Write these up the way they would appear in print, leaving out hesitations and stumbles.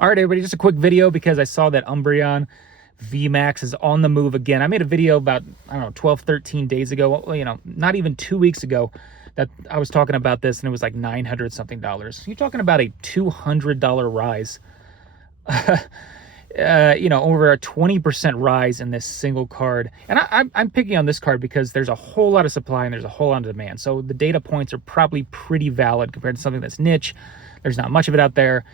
All right, everybody, just a quick video because I saw that Umbreon Vmax is on the move again. I made a video about, I don't know, 12, 13 days ago, not even 2 weeks ago, that I was talking about this, and it was like $900 something. You're talking about a $200 rise. Over a 20% rise in this single card. And I'm picking on this card because there's a whole lot of supply and there's a whole lot of demand. So the data points are probably pretty valid compared to something that's niche. There's not much of it out there.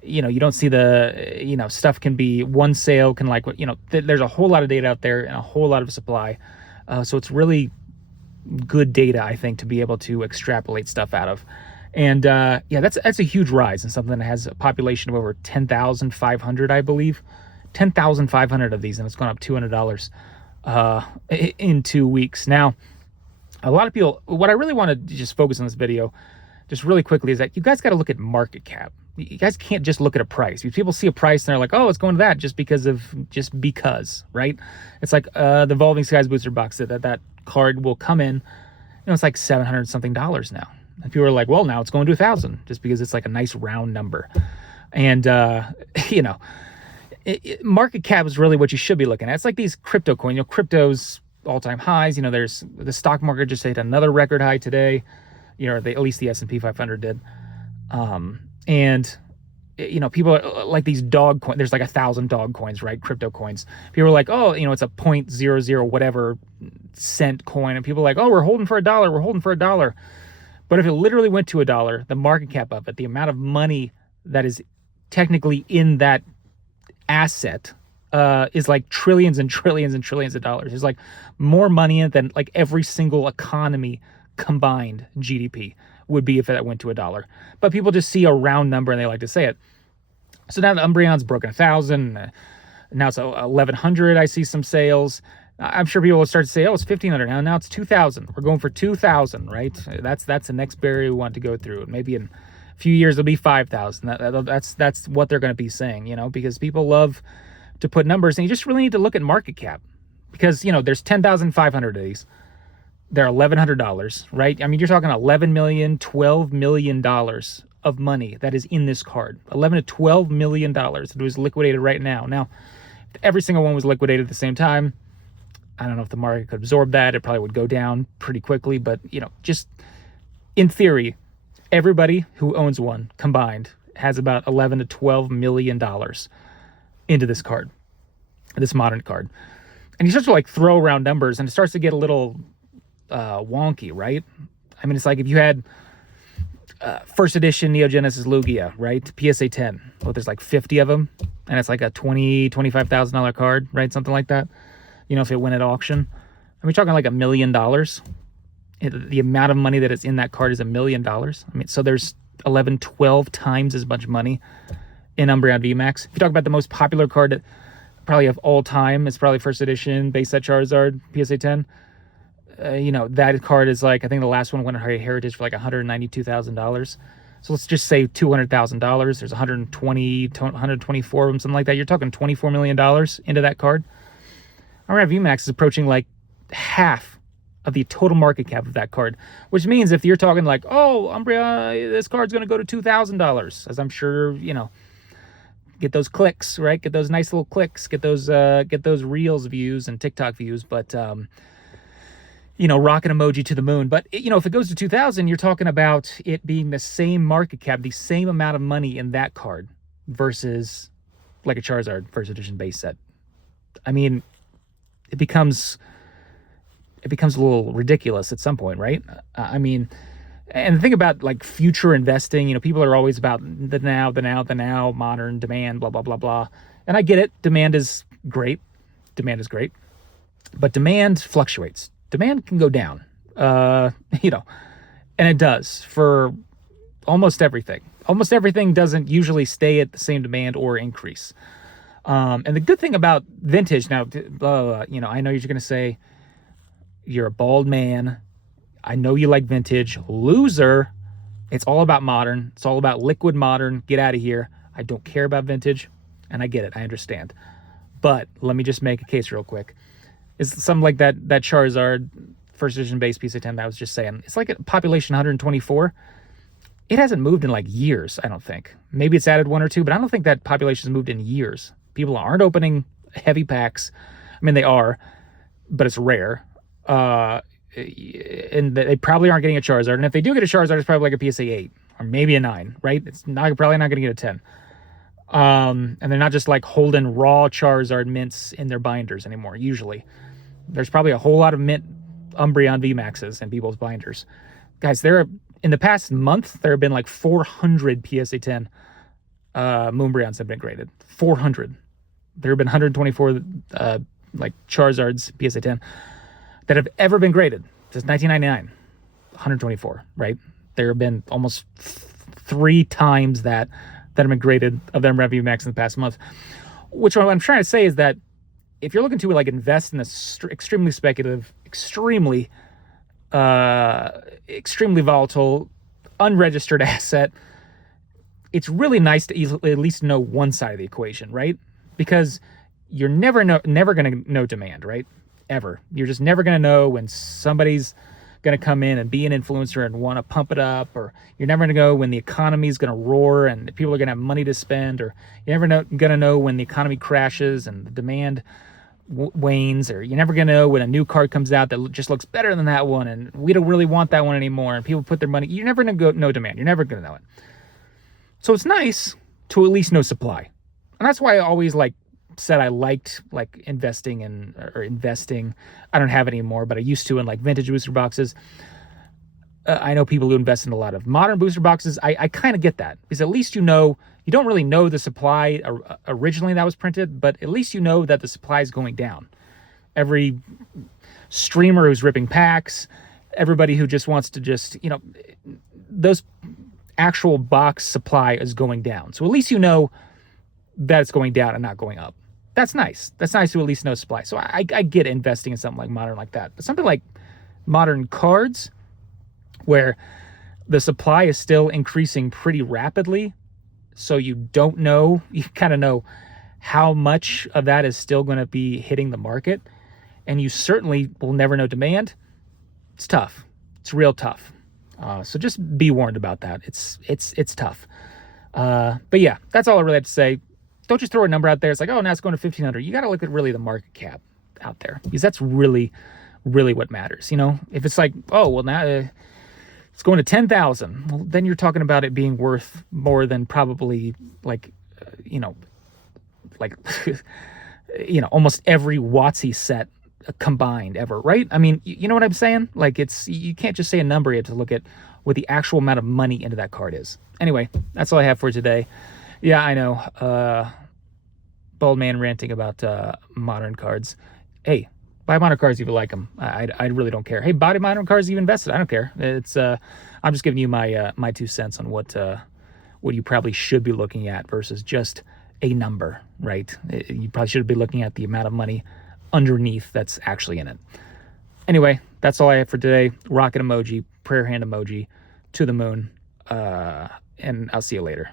You don't see the, stuff can be one sale, can there's a whole lot of data out there and a whole lot of supply. So it's really good data, I think, to be able to extrapolate stuff out of. And that's a huge rise in something that has a population of over 10,500, I believe. 10,500 of these, and it's gone up $200 in 2 weeks. Now, a lot of people, what I really want to just focus on this video, just really quickly, is that you guys got to look at market cap. You guys can't just look at a price. People see a price and they're like, oh, it's going to that just because, right? It's like the Evolving Skies booster box that card will come in. It's like $700 something now. And people are like, well, now it's going to 1,000 just because it's like a nice round number. And, market cap is really what you should be looking at. It's like these crypto coins, crypto's all-time highs. There's the stock market just hit another record high today. At least the S&P 500 did. People are like these dog coins. There's like 1,000 dog coins, right? Crypto coins. People are like, oh, it's a 0.00 whatever cent coin. And people are like, oh, we're holding for $1. We're holding for $1. But if it literally went to $1, the market cap of it, the amount of money that is technically in that asset is like trillions and trillions and trillions of dollars. There's like more money in it than like every single economy combined GDP would be if that went to $1. But people just see a round number and they like to say it. So now the Umbreon's broken 1,000. Now it's 1,100. I see some sales. I'm sure people will start to say, oh, it's 1,500 now. Now it's 2,000. We're going for 2,000, right? That's the next barrier we want to go through. And maybe in a few years it'll be 5,000. That's what they're going to be saying, because people love to put numbers, and you just really need to look at market cap, because there's 10,500 of these. They're $1,100, right? I mean, you're talking 11 million, $12 million of money that is in this card. 11 to $12 million that was liquidated right now. Now, if every single one was liquidated at the same time, I don't know if the market could absorb that. It probably would go down pretty quickly. But, just in theory, everybody who owns one combined has about 11 to $12 million into this card, this modern card. And you start to like throw around numbers, and it starts to get a little wonky, right? I mean, it's like if you had first edition Neo Genesis Lugia, right? PSA 10. Well, there's like 50 of them, and it's like a $25,000 card, right? Something like that. If it went at auction. I mean, talking like $1 million. The amount of money that is in that card is $1 million. I mean, so there's 11, 12 times as much money in Umbreon Vmax. If you talk about the most popular card probably of all time, it's probably first edition base set Charizard PSA 10. That card is like, I think the last one went at Heritage for like $192,000. So let's just say $200,000. There's 124 of them, something like that. You're talking $24 million into that card. Umbreon Vmax is approaching like half of the total market cap of that card, which means if you're talking like, oh, Umbreon, this card's going to go to $2,000, as I'm sure, get those clicks, right? Get those nice little clicks, get those Reels views and TikTok views, but, rocket emoji to the moon. But, if it goes to 2,000, you're talking about it being the same market cap, the same amount of money in that card versus like a Charizard first edition base set. I mean, it becomes a little ridiculous at some point, right? I mean, and the thing about like future investing, people are always about the now, modern demand, blah, blah, blah, blah. And I get it. Demand is great. But demand fluctuates. Demand can go down, and it does for almost everything. Almost everything doesn't usually stay at the same demand or increase. And the good thing about vintage, now, I know you're going to say you're a bald man. I know you like vintage. Loser. It's all about modern. It's all about liquid modern. Get out of here. I don't care about vintage, and I get it. I understand. But let me just make a case real quick. It's something like that Charizard first edition base PSA 10 that I was just saying. It's like a population 124. it hasn't moved in like years, I don't think. Maybe it's added one or two, but I don't think that population has moved in years. People aren't opening heavy packs. I mean, they are, but it's rare. And they probably aren't getting a Charizard. And if they do get a Charizard, it's probably like a PSA 8 or maybe a 9, right? It's probably not going to get a 10. And they're not just like holding raw Charizard mints in their binders anymore. Usually, there's probably a whole lot of mint Umbreon Vmaxes in people's binders. Guys, in the past month, there have been like 400 PSA 10 Moonbreons have been graded. 400. There have been 124 like Charizards PSA 10 that have ever been graded since 1999. 124, right? There have been almost 3 times that have been graded of them Umbreon Vmax in the past month. Which what I'm trying to say is that if you're looking to like invest in this extremely speculative, extremely volatile, unregistered asset, it's really nice to at least know one side of the equation, right? Because you're never going to know demand, right? Ever. You're just never going to know when somebody's going to come in and be an influencer and want to pump it up, or you're never going to know when the economy is going to roar and people are going to have money to spend, or you're never going to know when the economy crashes and the demand wanes, or you're never going to know when a new card comes out that just looks better than that one and we don't really want that one anymore and people put their money. You're never going to know demand. You're never going to know it. So it's nice to at least know supply. And that's why I always said I liked investing. I don't have it anymore, but I used to in like vintage booster boxes. I know people who invest in a lot of modern booster boxes. I kind of get that, because at least you don't really know the supply originally that was printed, but at least you know that the supply is going down. Every streamer who's ripping packs, everybody who just wants to those actual box supply is going down. So at least you know that it's going down and not going up. That's nice. That's nice to at least know supply. So I get investing in something like modern like that. But something like modern cards, where the supply is still increasing pretty rapidly, so you kind of know how much of that is still going to be hitting the market, and you certainly will never know demand. It's tough. It's real tough. So just be warned about that. It's tough. But yeah, that's all I really have to say. Don't just throw a number out there. It's like, oh, now it's going to 1,500. You got to look at really the market cap out there, because that's really, really what matters. If it's like, oh, well, now it's going to 10,000. Well, then you're talking about it being worth more than probably almost every WotC set combined ever, right? I mean, you know what I'm saying? You can't just say a number. You have to look at what the actual amount of money into that card is. Anyway, that's all I have for today. Yeah, I know. Bald man ranting about modern cards. Hey, buy modern cards if you like them. I really don't care. Hey, buy modern cards if you invested. I don't care. It's I'm just giving you my 2 cents on what you probably should be looking at versus just a number, right? You probably should be looking at the amount of money underneath that's actually in it. Anyway, that's all I have for today. Rocket emoji, prayer hand emoji, to the moon, and I'll see you later.